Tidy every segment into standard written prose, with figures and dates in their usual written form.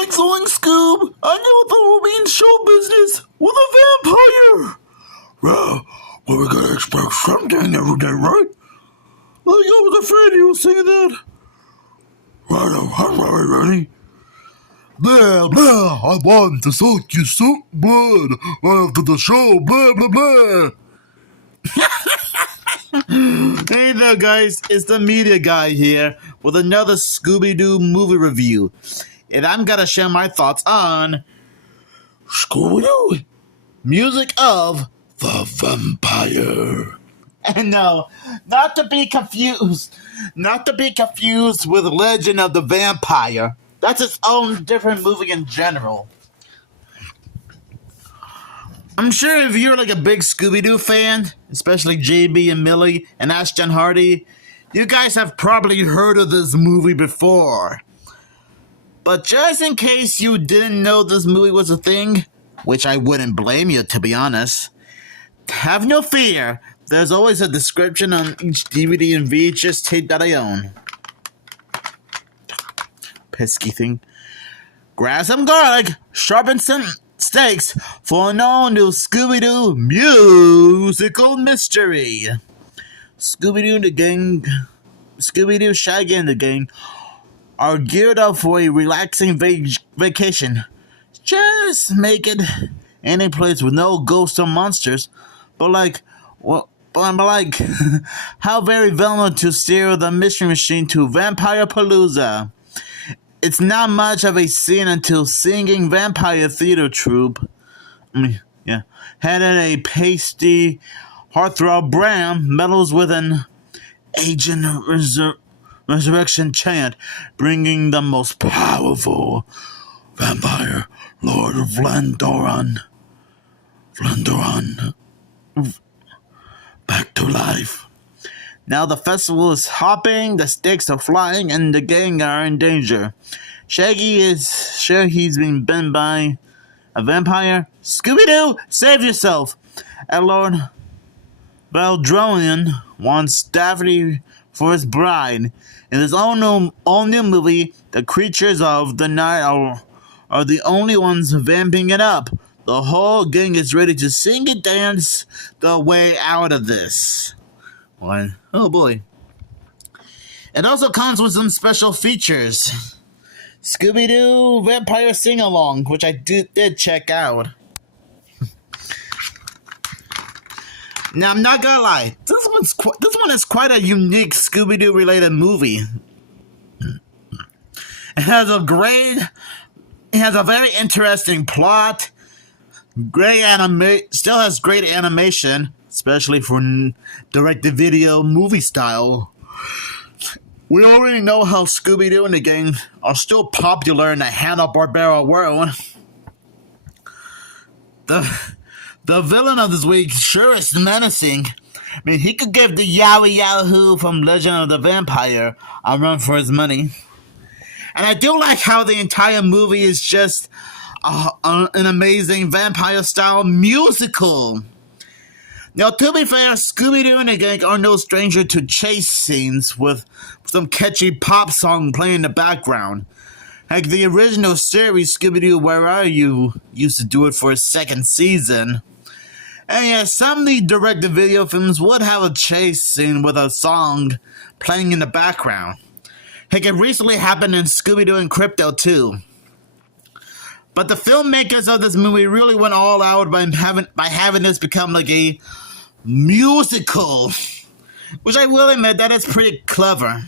Oink zoink Scoob! I never thought we'd be in show business with a vampire! Well, we're gonna expect something every day, right? Like I was afraid you were singing that. Right, I'm ready. Blah, blah, I want to suck your soup blood after the show, blah, blah, blah. Hey there, guys, it's the media guy here with another Scooby-Doo movie review. And I'm gonna share my thoughts on Scooby-Doo, music of the vampire. And no, not to be confused with Legend of the Vampire. That's its own different movie in general. I'm sure if you're like a big Scooby-Doo fan, especially JB and Millie and Ashton Hardy, you guys have probably heard of this movie before. But just in case you didn't know this movie was a thing, which I wouldn't blame you to be honest, have no fear. There's always a description on each DVD and VHS tape that I own. Pesky thing. Grab some garlic, sharpen some steaks for an all-new Scooby-Doo musical mystery. Scooby-Doo and the gang, Scooby-Doo, Shaggy and the gang are geared up for a relaxing vacation. Just make it any place with no ghosts or monsters, but how very Velma to steer the Mystery Machine to Vampire Palooza. It's not much of a scene until singing vampire theater troupe, headed a pasty heartthrob Bram meddles with an agent resurrection chant, bringing the most powerful vampire, Lord of Vlandoran, back to life. Now the festival is hopping, the stakes are flying, and the gang are in danger. Shaggy is sure he's been bitten by a vampire. Scooby-Doo, save yourself! And Lord Valdronian wants Daphne for his bride. In his all-new movie, the creatures of the night are the only ones vamping it up. The whole gang is ready to sing and dance the way out of this. One. Oh boy. It also comes with some special features. Scooby-Doo Vampire Sing-Along, which I did check out. Now, I'm not gonna lie, this one is quite a unique Scooby-Doo related movie. It has a very interesting plot, still has great animation, especially for direct-to-video movie style. We already know how Scooby-Doo and the gang are still popular in the Hanna-Barbera world. The villain of this week sure is menacing. I mean, he could give the Yowie Yahoo from Legend of the Vampire a run for his money. And I do like how the entire movie is just an amazing vampire-style musical. Now, to be fair, Scooby-Doo and the gang are no stranger to chase scenes with some catchy pop song playing in the background. Like the original series, Scooby-Doo, Where Are You? Used to do it for a second season. And yeah, some of the direct-to-video films would have a chase scene with a song playing in the background. Heck, it recently happened in Scooby-Doo and Crypto too. But the filmmakers of this movie really went all out by having this become like a musical, which I will admit that is pretty clever.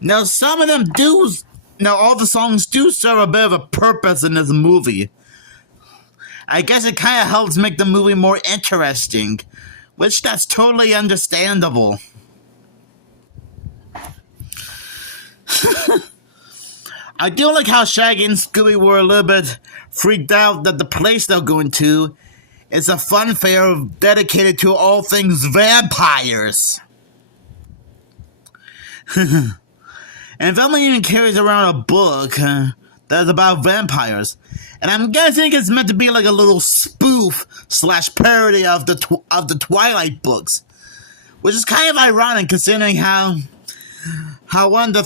Now, all the songs do serve a bit of a purpose in this movie. I guess it kind of helps make the movie more interesting, which that's totally understandable. I do like how Shaggy and Scooby were a little bit freaked out that the place they're going to is a fun fair dedicated to all things vampires. And Velma even carries around a book that's about vampires. And I'm guessing it's meant to be like a little spoof/parody of the Twilight books. Which is kind of ironic considering how one of the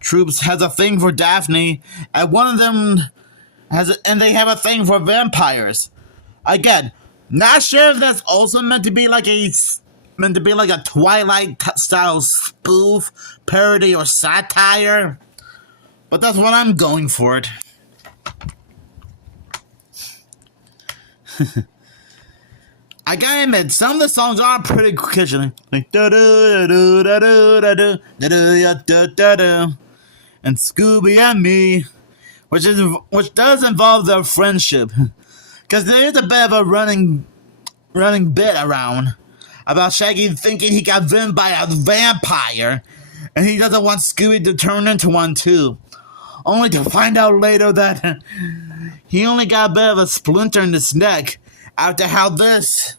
troops has a thing for Daphne, and one of them and they have a thing for vampires. Again, not sure if that's also meant to be like a Twilight style spoof, parody, or satire. But that's what I'm going for it. I gotta admit, some of the songs are pretty catchy, like da da da da da da da da da da da, and Scooby and me, which does involve their friendship, because there is a bit of a running bit around about Shaggy thinking he got bitten by a vampire, and he doesn't want Scooby to turn into one too, only to find out later that he only got a bit of a splinter in his neck after how this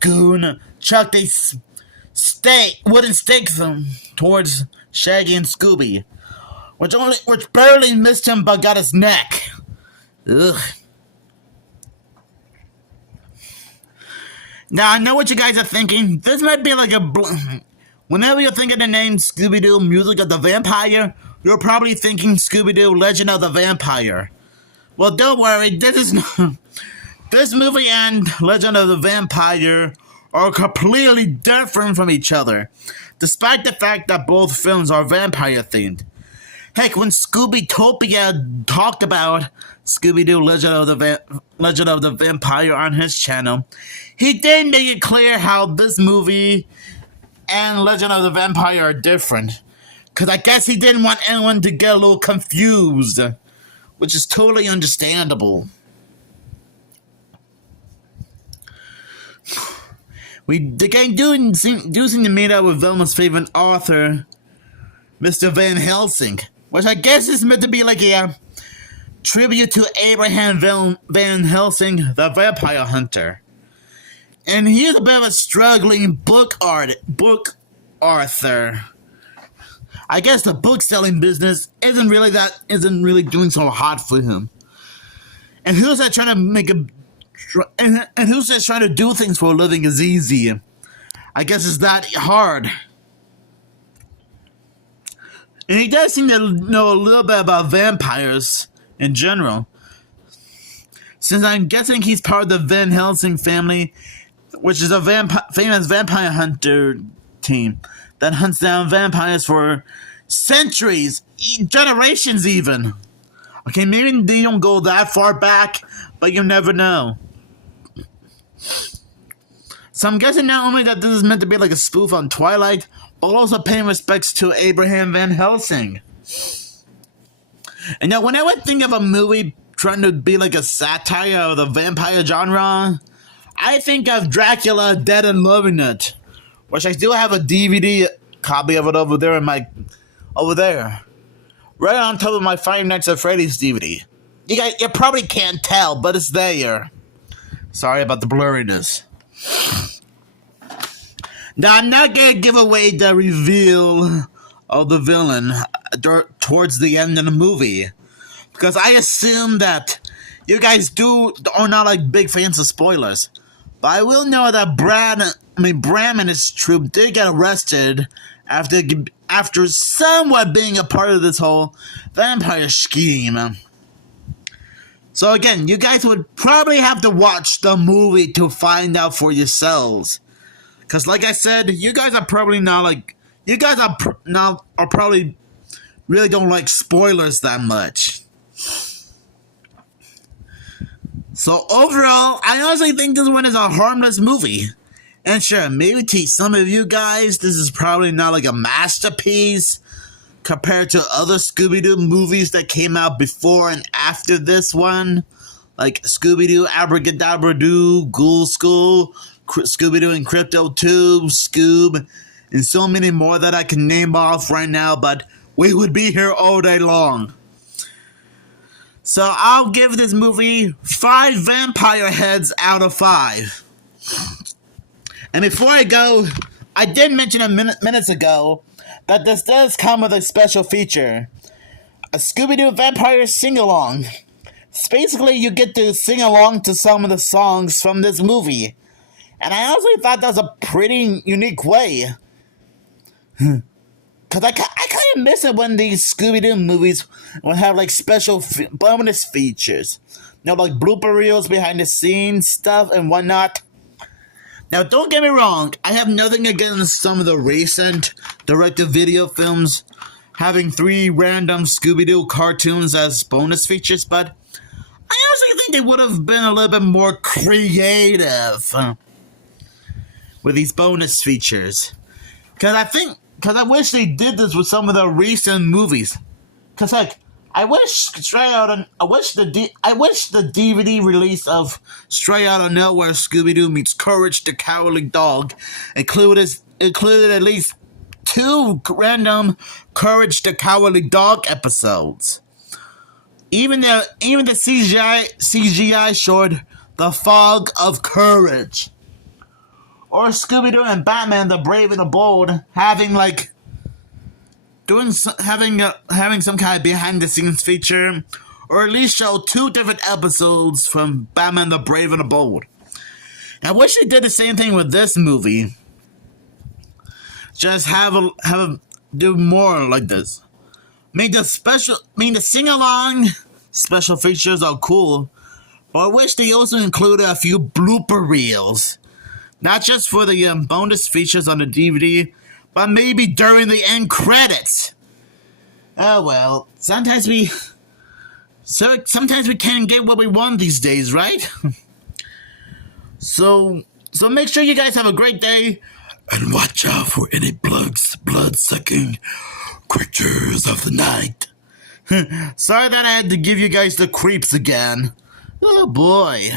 goon chucked a wooden stake towards Shaggy and Scooby, which barely missed him but got his neck. Ugh. Now I know what you guys are thinking. This might be like whenever you think of the name Scooby-Doo Music of the Vampire, you're probably thinking Scooby-Doo Legend of the Vampire. Well, don't worry, this movie and Legend of the Vampire are completely different from each other, despite the fact that both films are vampire themed. Heck, when Scooby-Topia talked about Scooby-Doo Legend of the Vampire on his channel, he did make it clear how this movie and Legend of the Vampire are different. Because I guess he didn't want anyone to get a little confused, which is totally understandable. We again do seem to meet up with Velma's favorite author, Mr. Van Helsing, which I guess is meant to be like a tribute to Abraham Van Helsing, the vampire hunter. And he's a bit of a struggling book author. I guess the book selling business isn't really doing so hot for him. And who's that trying to make a and who says trying to do things for a living is easy? I guess it's that hard. And he does seem to know a little bit about vampires in general, since I'm guessing he's part of the Van Helsing family, which is a famous vampire hunter team that hunts down vampires for centuries, generations even. Okay, maybe they don't go that far back, but you never know. So I'm guessing not only that this is meant to be like a spoof on Twilight, but also paying respects to Abraham Van Helsing. And now whenever I think of a movie trying to be like a satire of the vampire genre, I think of Dracula Dead and Loving It, which I still have a DVD copy of it over there right on top of my Five Nights at Freddy's DVD. You probably can't tell, but it's there. Sorry about the blurriness. Now, I'm not going to give away the reveal of the villain towards the end of the movie, because I assume that you guys are not like big fans of spoilers. But I will know that Bram and his troop did get arrested after somewhat being a part of this whole vampire scheme. So again, you guys would probably have to watch the movie to find out for yourselves. Because like I said, you guys are probably probably really don't like spoilers that much. So overall, I honestly think this one is a harmless movie. And sure, maybe to some of you guys, this is probably not like a masterpiece compared to other Scooby-Doo movies that came out before and after this one, like Scooby-Doo Abracadabra-Doo, Ghoul School, Scooby-Doo and Crypto Tube, Scoob, and so many more that I can name off right now, but we would be here all day long. So I'll give this movie 5 vampire heads out of 5. And before I go, I did mention minutes ago that this does come with a special feature. A Scooby-Doo Vampire Sing-Along. Basically, you get to sing along to some of the songs from this movie. And I honestly thought that was a pretty unique way. Because I kind of miss it when these Scooby-Doo movies would have like special bonus features. Like blooper reels, behind the scenes stuff and whatnot. Now, don't get me wrong, I have nothing against some of the recent direct-to-video films having 3 random Scooby-Doo cartoons as bonus features, but I honestly think they would have been a little bit more creative with these bonus features. Because I wish they did this with some of the recent movies. Because, like, I wish the DVD release of Straight Outta Nowhere Scooby-Doo Meets Courage the Cowardly Dog included at least 2 random Courage the Cowardly Dog episodes. Even the CGI showed the Fog of Courage. Or Scooby-Doo and Batman the Brave and the Bold having having some kind of behind the scenes feature, or at least show 2 different episodes from Batman the Brave and the Bold. I wish they did the same thing with this movie. Just do more like this. The sing along special features are cool, but I wish they also included a few blooper reels. Not just for the bonus features on the DVD, but maybe during the end credits. Oh well, sometimes we can't get what we want these days, right? So make sure you guys have a great day, and watch out for any blood-sucking creatures of the night. Sorry that I had to give you guys the creeps again. Oh boy.